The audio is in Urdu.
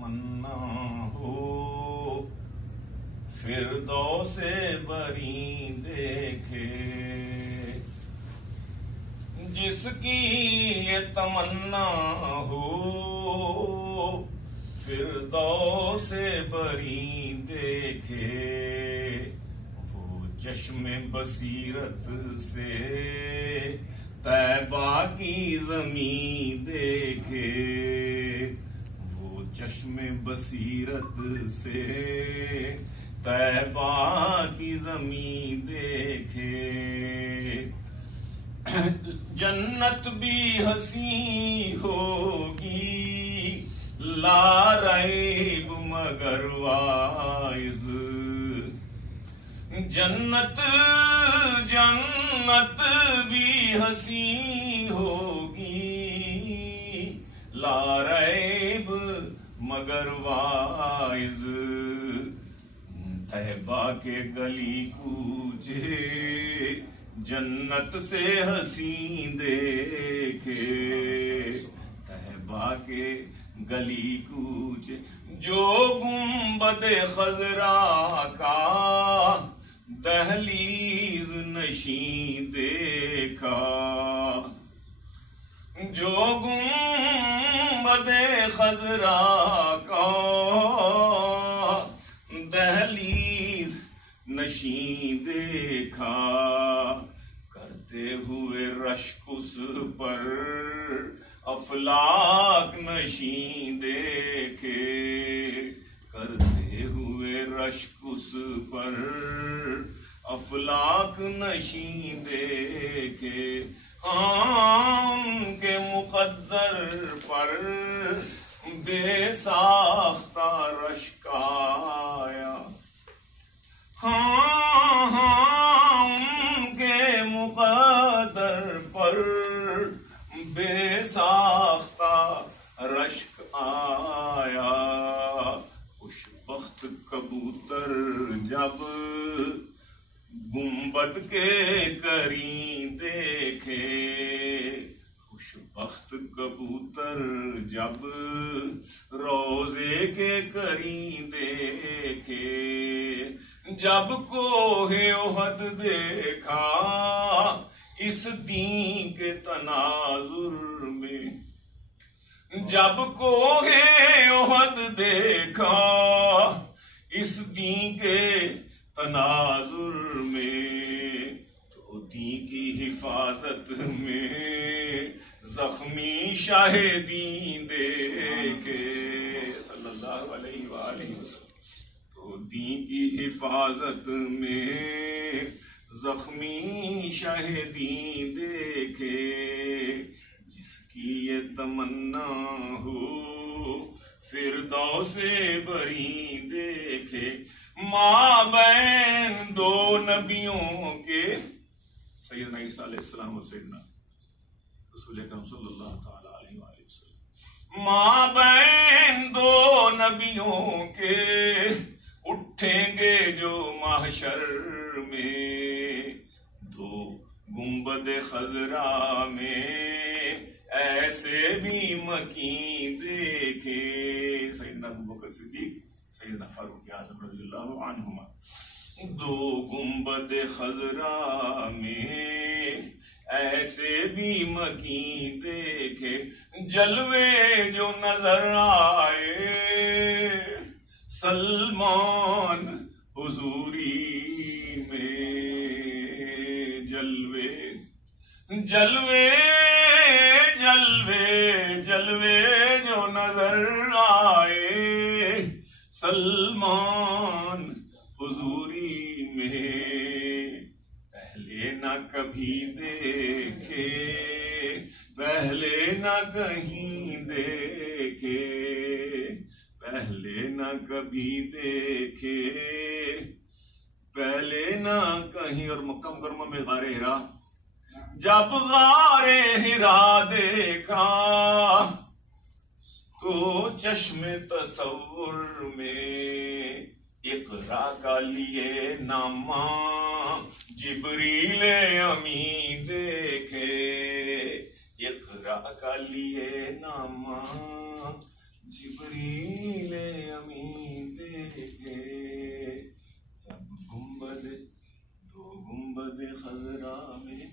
تمنا ہو فردوس بری دیکھے، جس کی یہ تمنا ہو فردوس بری دیکھے، وہ چشم بصیرت سے طیبہ کی زمین دیکھے، وہ چشم بصیرت سے طیبہ کی زمین دیکھے، جنت بھی حسین ہوگی لا ریب مگر وائز، جنت بھی حسین ہوگی لا ریب مگر وائز، طیبہ کے گلی کوچے جنت سے حسین دیکھے، طیبہ کے گلی کوچے جو گنبد خضرا کا دہلیز نشین دیکھا، جو گنبد خضرا کا دہلیز نشین دیکھا، کرتے ہوئے رشک اس پر افلاک نشین دیکھے، کرتے ہوئے رشک اس پر افلاک نشین دیکھے، ان کے مقدر پر بے ساختہ رشک آیا، ان کے مقدر پر بے ساختہ رشک آیا، خوش بخت کبوتر جب گنبد کے قریب دیکھے، خوش بخت کبوتر جب روضے کے قریب دیکھے، جب کوہ احد دیکھا اس دین کے تناظر میں، جب کوہ احد دیکھا اس دین کے تناظر میں، تو دین کی حفاظت میں زخمی شاہ دین دیکھے صلی اللہ علیہ وآلہ وسلم، تو دین کی حفاظت میں زخمی شاہ دین دیکھے، جس کی یہ تمنا ہو فردوس بری دیکھے، مابین دو نبیوں کے سیدنا عیسیٰ علیہ السلام و سیدنا رسول اکرم صلی اللہ تعالی علیہ وآلہ وسلم، مابین دو نبیوں کے اٹھیں گے جو محشر میں، دو گنبد خضرا میں ایسے بھی مکین دیکھے، سیدنا ابوبکر صدیق سیدنا فاروق اعظم رضی اللہ عنہما، دو گنبد خضرا میں ایسے بھی مکین دیکھے، جلوے جو نظر آئے سلمان حضوری میں، جلوے جلوے جلوے جلوے جو نظر آئے سلمان حضوری میں، پہلے نہ کبھی دیکھے پہلے نہ کہیں دیکھے، پہلے نہ کبھی دیکھے پہلے نہ کہیں، اور مکہ مکرمہ میں غار حرا، جب غار حرا دیکھا تو چشم تصور میں اقرا کا لیے نامہ جبریل امین دیکھے، اقرا کا لیے نامہ جبریل نمی دیکھے جب گنبد دو گنبد خضرا میں